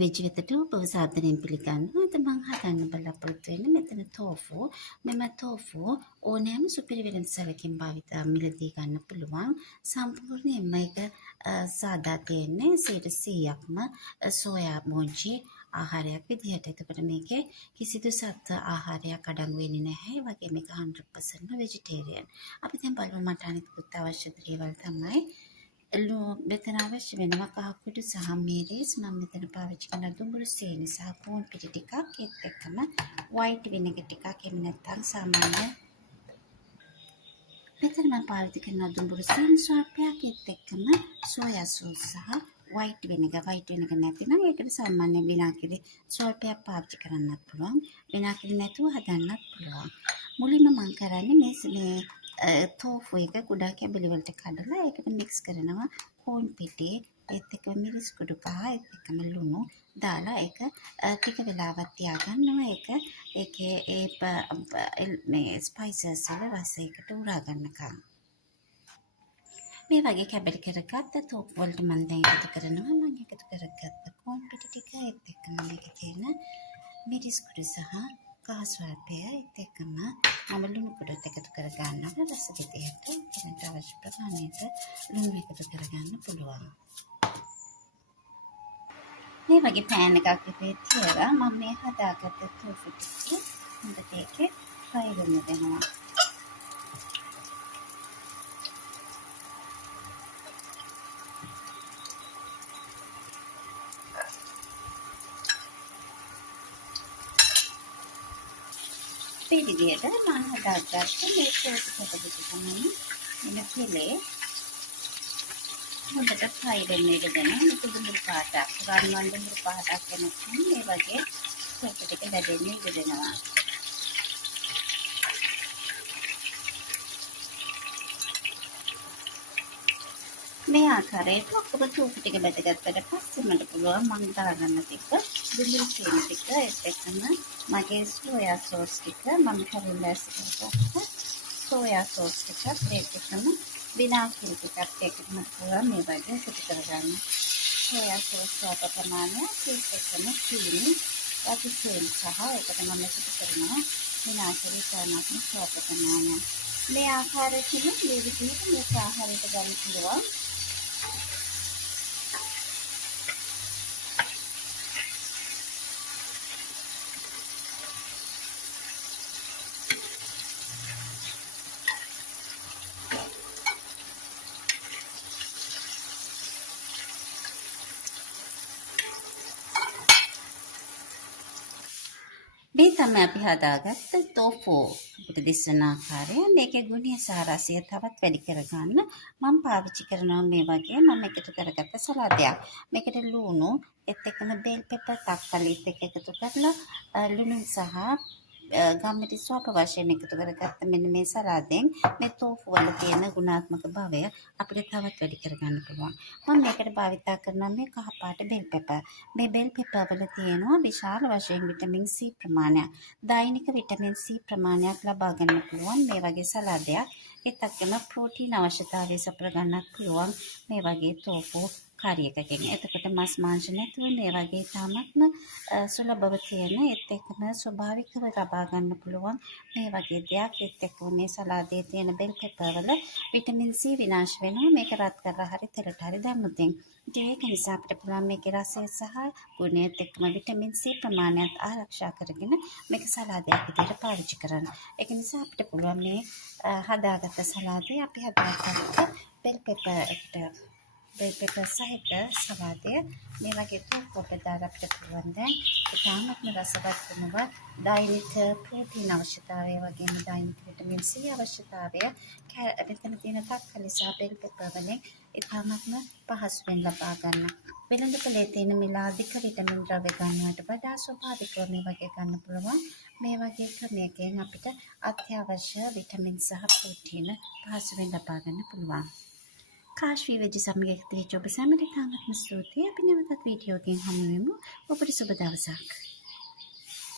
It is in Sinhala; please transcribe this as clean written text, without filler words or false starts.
වෙජ් වෙතට ඔබව සාදරයෙන් පිළිගන්නවා. අද මම හදන්න බලාපොරොත්තු වෙන්නේ මෙතන තෝෆු. මෙම තෝෆු ඕනෑම සුපිරිවෙරෙන් සැලකින් භාවිතා මිලදී ගන්න පුළුවන්. සම්පූර්ණයෙන්ම ඒක සාදා තියෙන්නේ 100%ක්ම සෝයා මොන්චි ආහාරයක් විදිහට. එතකොට මේකේ කිසිදු සත්ව ආහාරයක් අඩංගු වෙන්නේ නැහැ. ඒ වගේම මේක 100% වෙජිටේරියන්. අපි දැන් බලමු මට අනිත් අවශ්‍ය දේවල් තමයි මෙතන අවශ්‍ය වෙනවා කහ කුඩු සහ මිරිස්. මම මෙතන පාවිච්චි කරන දුඹුරු සීනි සහ කෝන් පිටි ටිකක්, ඒත් එක්කම white vinegar ටිකක්, එහෙම නැත්නම් සාමාන්‍ය මෙතන මම පාවිච්චි කරන දුඹුරු සීනි ස්වල්පයක්, ඒත් එක්කම සෝයා සෝස් සහ white vinegar නැතිනම් ඒකට සාමාන්‍ය විනාගිරි ස්වල්පයක් පාවිච්චි කරන්නත් පුළුවන්. විනාගිරි නැතුව හදන්නත් පුළුවන්. මුලින්ම මම කරන්නේ මේ තෝෆු එක කුඩා කැබලි වලට කඩලා ඒකට මික්ස් කරනවා කෝන් පිටි, ඒත් එක්කම මිරිස් කුඩු පහ, ඒත් එක්කම ලුණු දාලා ඒක ටික වෙලාවක් තියාගන්නවා. ඒකේ මේ ස්පයිසස් වල රසයකට උරා ගන්නකම්. මේ වගේ කැබලි කරගත්ත තෝෆු වලට මම දැන් එකතු කරනවා. මම එකතු කරගත්ත කෝන් පිටි ටික, ඒත් එක්කම මේකේ තියෙන මිරිස් කුඩු සහ කහ ස්වල්පය, ඒත් එක්කම මම ලුණු කුඩුත් එකතු කරගන්නවා. රස විදියට කෙනෙකුට අවශ්‍ය ප්‍රමාණයට ලුණු එකතු කරගන්න පුළුවන්. මේ වගේ පෑන් එකක් විතර තියලා මම මේ හදාගත්ත තෝෆු ටික හොඳට ඒකේ ෆ්‍රයි වෙන්න දෙනවා. මේ විදියට මම හදාගත්ත මේ තෝෆු ටික තමයි මෙන්න කෙලේ හොඳට ෆ්‍රයි වෙන්න ඉඩදෙනවා. මේක දුඹුරු පාටක්, රන්වන් දුඹුරු පාටක් වෙනකම් මේ වගේ තෝෆු ටික බැදෙන්න ඉඩදෙනවා. මේ ආකාරයට ඔක්කොම තෝෆු ටික බැදගත්තට පස්සේ මට පුළුවන් මම දාගන්න ටික දුඹුරු සීනි ටික, ඒත් එක්කම මගේ සෝයා සෝස් ටික, මම කලින් දැස් කරගත්ත සෝයා සෝස් ටික, ඒත් එක්කම විනාගිරි ටිකක් ඒකටම පුළුවන් මේ වගේ එකතු කරගන්න. සෝයා සෝස් ස්වල්ප ප්‍රමාණයක්, ඒත් එක්කම චීනි වගේම සහ ඒකට මම එකතු කරනවා විනාගිරි ප්‍රමාණයක් ස්වල්ප ප්‍රමාණයක්. මේ ආකාරයෙන් මේ විදිහට මේ ආහාරයට ගන්න පුළුවන්. මේ තමයි අපි හදාගත්ත තෝෆු අපිට දිස්සන ආකාරය. මේකේ ගුණය සහ රසය තවත් වැඩි කරගන්න මම පාවිච්චි කරනවා මේ වගේ මම එකතු කරගත්ත සලාදයක්. මේකට ලුණු, ඒත් එක්කම බෙල් පෙපර්, තක්කලිත් එක්ක එකතු කරලා ලුණු සහ ගම්මිරි ස්වල්ප වශයෙන් එකතු කරගත්ත මෙන්න මේ සලාදෙන් මේ තෝෆු වල තියෙන ගුණාත්මක භාවය අපිට තවත් වැඩි කරගන්න පුළුවන්. මම මේකට භාවිතා කරනවා මේ කහ පාට බෙල් පෙපර්. මේ බෙල් පෙපර් වල තියෙනවා විශාල වශයෙන් විටමින් C ප්‍රමාණයක්. දෛනික විටමින් C ප්‍රමාණයක් ලබා ගන්න පුළුවන් මේ වගේ සලාදයක්. ඒත් එක්කම ප්‍රෝටීන් අවශ්‍යතාවය සපුර ගන්නත් පුළුවන් මේ වගේ තෝෆු කාරි එකකින්. එතකොට මස් මාංශ නැතුව මේ වගේ තාමත්ම සුලභව තියෙන, ඒත් එක්කම ස්වභාවිකව ලබා ගන්න පුළුවන් මේ වගේ දෙයක්. ඒත් එක්කම මේ සලාදේ තියෙන බෙල් පෙපර් වල විටමින් C විනාශ වෙනවා. මේක රත් කරලා හරි තෙලට හරි දැම්මොතින්. ඒක නිසා අපිට පුළුවන් මේකේ රසය සහ ගුණයත් එක්කම විටමින් C ප්‍රමාණයත් ආරක්ෂා කරගෙන මේක සලාදයක් විදිහට පාවිච්චි කරන්න. ඒක නිසා අපිට පුළුවන් මේ හදාගත්ත සලාදේ අපි හදාගත්ත බෙල් පෙපර් සහිත සලාදය මේ වගේ තෝෆුවකට දාලා අපිට පුළුවන් දැන් ඉතාමත්ම රසවත් වෙනවා. දෛනික ප්‍රෝටීන් අවශ්‍යතාවය වගේම දෛනික විටමින් C අවශ්‍යතාවය මෙතන තියෙන තක්කලි සහ බෙල් පෙපර් වලින් ඉතාමත්ම පහසුවෙන් ලබා ගන්න. වෙළඳපොලේ තියෙන මිල අධික විටමින් ද්‍රව්‍ය ගන්නවට වඩා ස්වභාවිකව මේ වගේ ගන්න පුළුවන්. මේ වගේ ක්‍රමයකින් අපිට අත්‍යවශ්‍ය විටමින් සහ ප්‍රෝටීන පහසුවෙන් ලබා ගන්න පුළුවන්. කාශ්වී වෙජ් සමග එකතු වෙච්ච ඔබ සැමට ඉතාමත්ම ස්තුතියි. අපි නැවතත් වීඩියෝකින් හමු වෙමු. ඔබට සුබ දවසක්.